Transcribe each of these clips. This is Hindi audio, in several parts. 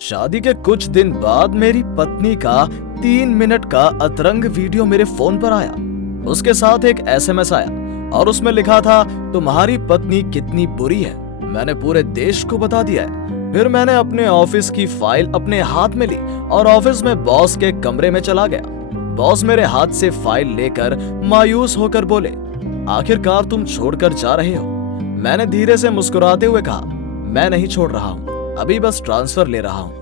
शादी के कुछ दिन बाद मेरी पत्नी का 3 मिनट का अतरंग वीडियो मेरे फोन पर आया। उसके साथ एक एसएमएस आया और उसमें लिखा था, तुम्हारी पत्नी कितनी बुरी है, मैंने पूरे देश को बता दिया है। फिर मैंने अपने ऑफिस की फाइल अपने हाथ में ली और ऑफिस में बॉस के कमरे में चला गया। बॉस मेरे हाथ से फाइल लेकर मायूस होकर बोले, आखिरकार तुम छोड़कर जा रहे हो। मैंने धीरे से मुस्कुराते हुए कहा, मैं नहीं छोड़ रहा हूँ, अभी बस ट्रांसफर ले रहा हूँ।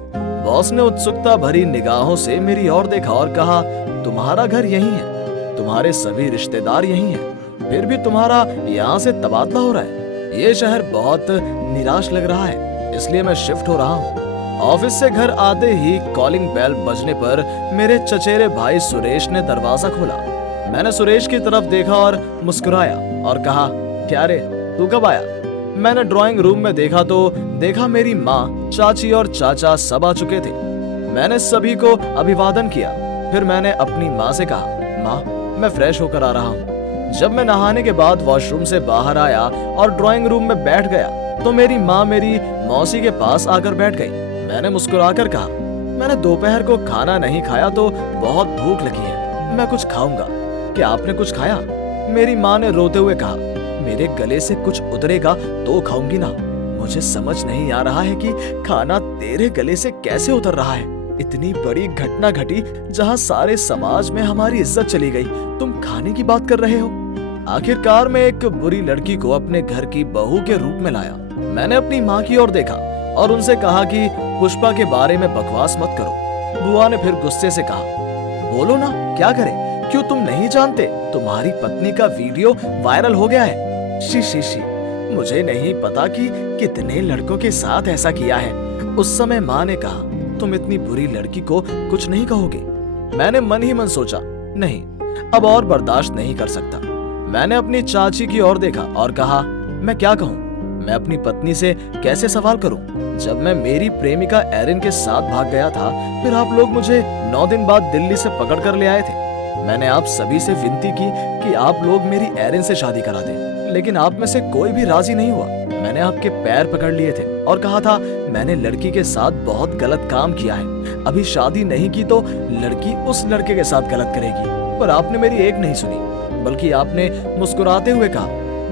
बॉस ने उत्सुकता भरी निगाहों से मेरी ओर देखा और कहा, तुम्हारा घर यहीं है, तुम्हारे सभी रिश्तेदार यहीं हैं, फिर भी तुम्हारा यहाँ से तबादला हो रहा है। ये शहर बहुत निराश लग रहा है, इसलिए मैं शिफ्ट हो रहा हूँ। ऑफिस से घर आते ही कॉलिंग बेल बजने पर मेरे चचेरे भाई सुरेश ने दरवाजा खोला। मैंने सुरेश की तरफ देखा और मुस्कुराया और कहा, क्या रे, तू कब आया? मैंने ड्राइंग रूम में देखा तो देखा मेरी माँ, चाची और चाचा सब आ चुके थे। मैंने सभी को अभिवादन किया। फिर मैंने अपनी माँ से कहा, माँ मैं फ्रेश होकर आ रहा हूँ। जब मैं नहाने के बाद वॉशरूम से बाहर आया और ड्राइंग रूम में बैठ गया तो मेरी माँ मेरी मौसी के पास आकर बैठ गई। मैंने मुस्कुराकर कहा, मैंने दोपहर को खाना नहीं खाया तो बहुत भूख लगी है, मैं कुछ खाऊंगा। क्या आपने कुछ खाया? मेरी माँ ने रोते हुए कहा, मेरे गले से कुछ उतरेगा तो खाऊंगी ना। मुझे समझ नहीं आ रहा है कि खाना तेरे गले से कैसे उतर रहा है। इतनी बड़ी घटना घटी जहाँ सारे समाज में हमारी इज्जत चली गई, तुम खाने की बात कर रहे हो। आखिरकार मैं एक बुरी लड़की को अपने घर की बहू के रूप में लाया। मैंने अपनी माँ की ओर देखा और उनसे कहा कि पुष्पा के बारे में बकवास मत करो। बुआ ने फिर गुस्से से कहा, बोलो ना, क्या करें? क्यों तुम नहीं जानते, तुम्हारी पत्नी का वीडियो वायरल हो गया है। शी शी शी, मुझे नहीं पता कि कितने लड़कों के साथ ऐसा किया है। उस समय माँ ने कहा, तुम इतनी बुरी लड़की को कुछ नहीं कहोगे। मैंने मन ही मन सोचा, नहीं, अब और बर्दाश्त नहीं कर सकता। मैंने अपनी चाची की ओर देखा और कहा, मैं क्या कहूँ? मैं अपनी पत्नी से कैसे सवाल करूं? जब मैं मेरी प्रेमिका एरिन के साथ भाग गया था, फिर आप लोग मुझे 9 दिन बाद दिल्ली से पकड़ कर ले आए थे। मैंने आप सभी से विनती की कि आप लोग मेरी एरिन से शादी करा दें, लेकिन आप में से कोई भी राजी नहीं हुआ। मैंने आपके पैर पकड़ लिए थे और कहा था, मैंने लड़की के साथ बहुत गलत काम किया है, अभी शादी नहीं की तो लड़की उस लड़के के साथ गलत करेगी। पर आपने मेरी एक नहीं सुनी, बल्कि आपने मुस्कुराते हुए कहा,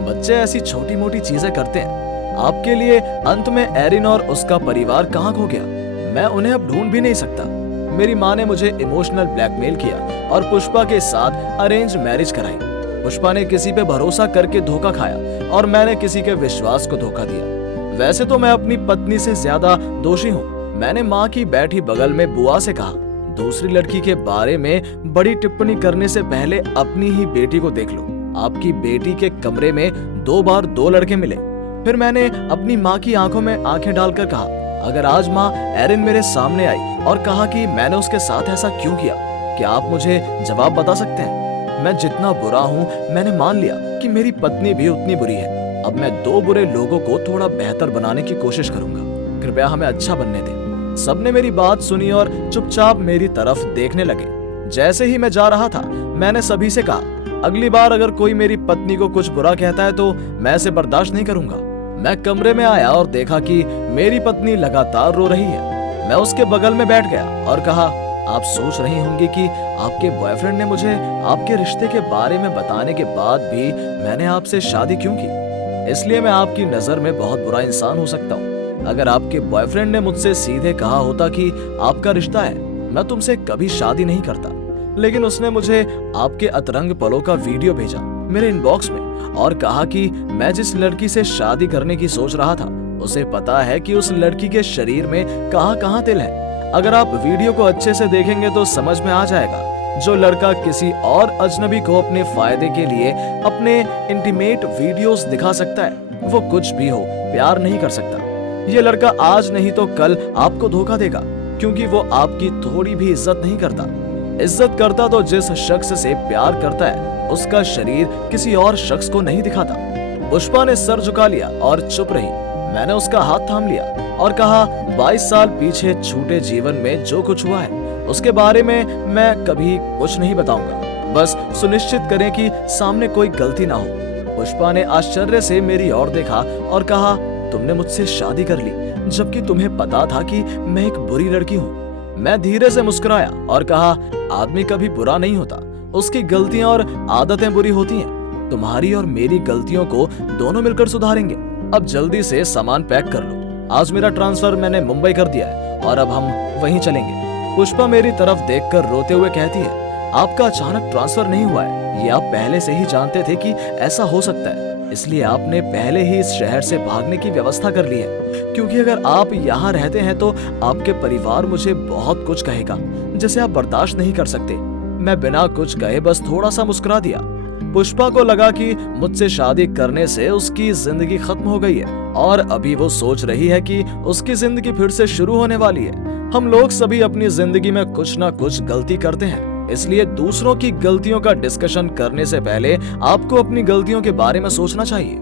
बच्चे ऐसी छोटी मोटी चीजें करते हैं। आपके लिए अंत में एरिन और उसका परिवार कहाँ खो गया, मैं उन्हें अब ढूंढ भी नहीं सकता। मेरी माँ ने मुझे इमोशनल ब्लैकमेल किया और पुष्पा के साथ अरेंज मैरिज कराई। पुष्पा ने किसी पे भरोसा करके धोखा खाया और मैंने किसी के विश्वास को धोखा दिया। वैसे तो मैं अपनी पत्नी से ज्यादा दोषी हूँ। मैंने माँ की बैठी बगल में बुआ से कहा, दूसरी लड़की के बारे में बड़ी टिप्पणी करने से पहले अपनी ही बेटी को देख लो। आपकी बेटी के कमरे में 2 बार 2 लड़के मिले। फिर मैंने अपनी माँ की आंखों में आंखें डालकर कहा, अगर आज माँ एरिन मेरे सामने आई और कहा कि मैंने उसके साथ ऐसा क्यों किया, क्या आप मुझे जवाब बता सकते हैं? मैं जितना बुरा हूँ, मैंने मान लिया कि मेरी पत्नी भी उतनी बुरी है। अब मैं 2 बुरे लोगों को थोड़ा बेहतर बनाने की कोशिश करूंगा। कृपया हमें अच्छा बनने दें। सबने मेरी बात सुनी और चुपचाप मेरी तरफ देखने लगे। जैसे ही मैं जा रहा था, मैंने सभी से कहा, अगली बार अगर कोई मेरी पत्नी को कुछ बुरा कहता है तो मैं इसे बर्दाश्त नहीं करूंगा। मैं कमरे में आया और देखा कि मेरी पत्नी लगातार रो रही है। मैं उसके बगल में बैठ गया और कहा, आप सोच रही होंगी कि आपके बॉयफ्रेंड ने मुझे आपके रिश्ते के बारे में बताने के बाद भी मैंने आपसे शादी क्यों की। इसलिए मैं आपकी नजर में बहुत बुरा इंसान हो सकता हूँ। अगर आपके बॉयफ्रेंड ने मुझसे सीधे कहा होता कि आपका रिश्ता है, मैं तुमसे कभी शादी नहीं करता। लेकिन उसने मुझे आपके अतरंग पलों का वीडियो भेजा मेरे इनबॉक्स में और कहा कि मैं जिस लड़की से शादी करने की सोच रहा था, उसे पता है कि उस लड़की के शरीर में कहाँ-कहाँ तिल है। अगर आप वीडियो को अच्छे से देखेंगे तो समझ में आ जाएगा, जो लड़का किसी और अजनबी को अपने फायदे के लिए अपने इंटीमेट वीडियोस दिखा सकता है, वो कुछ भी हो, प्यार नहीं कर सकता। ये लड़का आज नहीं तो कल आपको धोखा देगा, क्योंकि वो आपकी थोड़ी भी इज्जत नहीं करता। इज्जत करता तो जिस शख्स से प्यार करता है, उसका शरीर किसी और शख्स को नहीं दिखाता। पुष्पा ने सर झुका लिया और चुप रही। मैंने उसका हाथ थाम लिया और कहा, 22 साल पीछे छूटे जीवन में जो कुछ हुआ है उसके बारे में मैं कभी कुछ नहीं बताऊंगा। बस सुनिश्चित करें कि सामने कोई गलती ना हो। पुष्पा ने आश्चर्य से मेरी ओर देखा और कहा, तुमने मुझसे शादी कर ली, जबकि तुम्हें पता था कि मैं एक बुरी लड़की हूँ। मैं धीरे से मुस्कुराया और कहा, आदमी कभी बुरा नहीं होता, उसकी गलतियां और आदतें बुरी होती हैं। तुम्हारी और मेरी गलतियों को दोनों मिलकर सुधारेंगे। अब जल्दी से सामान पैक कर लो। आज मेरा ट्रांसफर मैंने मुंबई कर दिया है और अब हम वहीं चलेंगे। पुष्पा मेरी तरफ देखकर रोते हुए कहती है, आपका अचानक ट्रांसफर नहीं हुआ है, ये आप पहले से ही जानते थे कि ऐसा हो सकता है, इसलिए आपने पहले ही इस शहर से भागने की व्यवस्था कर ली है। क्योंकि अगर आप यहाँ रहते हैं तो आपके परिवार मुझे बहुत कुछ कहेगा जिसे आप बर्दाश्त नहीं कर सकते। मैं बिना कुछ कहे बस थोड़ा सा मुस्कुरा दिया। पुष्पा को लगा कि मुझसे शादी करने से उसकी जिंदगी खत्म हो गई है और अभी वो सोच रही है कि उसकी जिंदगी फिर से शुरू होने वाली है। हम लोग सभी अपनी जिंदगी में कुछ ना कुछ गलती करते हैं, इसलिए दूसरों की गलतियों का डिस्कशन करने से पहले आपको अपनी गलतियों के बारे में सोचना चाहिए।